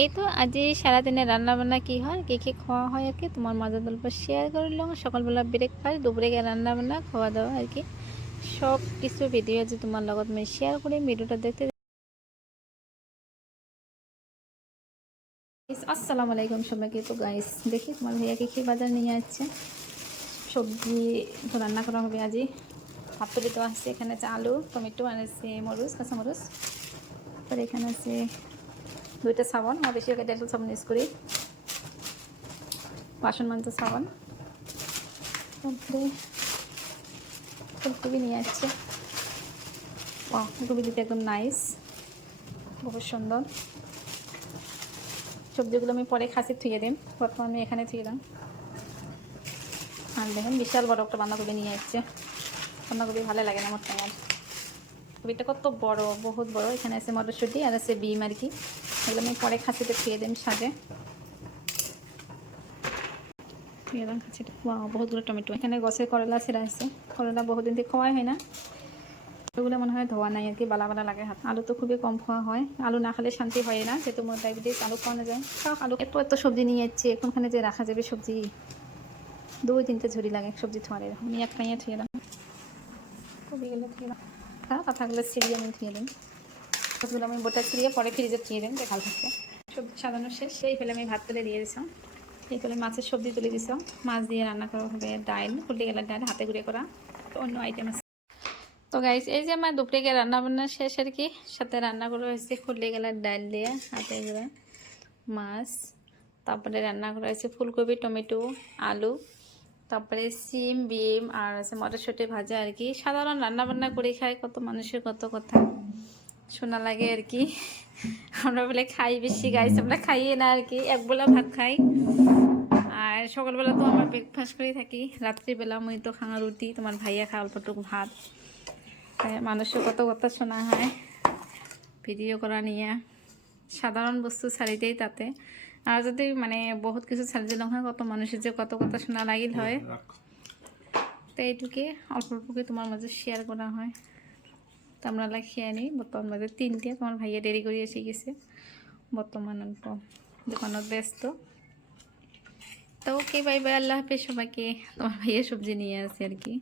এই তো আজ সারাদিনে রান্না বান্না কি হয়, কি কি খাওয়া হয় আর কি তোমার মাঝে গল্প শেয়ার করলাম। সকালবেলা ব্রেকফাস্ট, দুপুরে রান্না বান্না, খাওয়া দাওয়া আর কি সব কিছু ভিডিও আছে তোমার লগত আমি শেয়ার করি। ভিডিওটা দেখতে আসসালামু আলাইকুম সবাইকে। তো গাইস দেখি তোমার ভাইয়া কি কি বাজার নিয়ে আসছে। সবজি তো রান্না করা হবে আজই। ভাতলি তো আসছে, এখানে আছে আলু, টমেটো, আর আছে মরিচ, কাঁচামরিচ। তারপরে এখানে আছে দুইটা সাবান, আমার বেশিরভাগ ডেটল সাবান ইউজ করি, বাসন মাজতে সাবান। তারপরে ফুলকপি নিয়ে আসছে। ফুলকপি দিতে একদম নাইস, বহুত সুন্দর। সবজিগুলো আমি পরে খাসি থুয়ে দিই, প্রথমে আমি এখানে থুয়ে দিলাম। আর দেখেন বিশাল বড় একটা বাঁধাকপি নিয়ে আসছে। বাঁধাকপি ভালো লাগে না আমার তোমার। কপিটা কত বড়, বহুত বড়। এখানে আছে মটরশুঁটি আর আছে বিম আর কি। এগুলো আমি পরে খাসিতে থুয়ে দিই সাজে। বহুতগুলো টমেটো। এখানে গছের করলা ছেড়া আছে। করলা বহুদিন থেকে খাওয়াই হয় না, এগুলো মনে হয় ধোয়া নাই আর কি, বালা বালা লাগে হাত। আলু তো খুবই কম খাওয়া হয়, আলু না খেলে শান্তি হয় না, যেহেতু মোর ডায়াবেটিস। আলু খাওয়ানো যায়, আলু এত এত সবজি নিয়ে যাচ্ছে, এখনখানে যে রাখা যাবে সবজি, 2-3টে ঝুড়ি লাগে সবজি থোয়ারে। আমি এক পাইয়ে থুয়ে দিলাম, কবিগুলো থুয়ে দিলাম, পাতাগুলো ছিঁড়িয়ে আমি থুয়ে দিই। সবগুলো আমি বোটা ছিঁড়িয়ে পরে ফ্রিজে থুয়ে দিন, যে ভালো থাকছে। সবজি সাজানো শেষ, সেই ফেলে আমি ভাত তুলে দিয়ে দিতাম। এই ফেলে মাছের সবজি তুলে দিতাম। মাছ দিয়ে রান্না করা হবে ডাইল, ফুলটি গেলার ডাইল, হাতে গুঁড়ে করা, তো অন্য আইটেম আছে। তো গাইস এই যে আমার দুপুরে রান্না বান্না শেষ আর কি। সাথে রান্না করা হয়েছে খুললে গেলার ডাল দিয়ে, হাতে গুঁড়া মাছ। তারপরে রান্না করা হয়েছে ফুলকপি, টমেটো, আলু, তারপরে সিম, বিম, আর আছে মটরশুঁটি ভাজা আর কি। সাধারণ রান্না বান্না করে খাই, কত মানুষের কত কথা শোনা লাগে আর কি। আমরা বলে খাই বেশি, গাইস আমরা খাইয়ে না আর কি, একবেলা ভাত খাই। আর সকালবেলা তো আমরা ব্রেকফাস্ট করে থাকি, রাত্রিবেলা মই তো খাওয়া রুটি, তোমার ভাইয়া খাওয়া অল্পটুকু ভাত। মানুষের কত কথা শোনা হয় ভিডিও করা নিয়ে। সাধারণ বস্তু ছাড়িতেই তাতে, আর যদি মানে বহুত কিছু ছাড়ি দিলাম হয়, কত মানুষের যে কত কথা শোনা লাগিল হয়। তো এইটুকুই অল্প অল্পকে তোমার মাঝে শেয়ার করা হয়। তো আমরা খেয়ে নিই। বর্তমান মাঝে 3টে, তোমার ভাইয়া দেরি করে এসে গেছে, বর্তমান অল্প দোকানত ব্যস্ত। তো ওকে, বাই বাই, আল্লাহ হাফেজ সবাইকে। তোমার ভাইয়া সবজি নিয়ে আসে আর কি।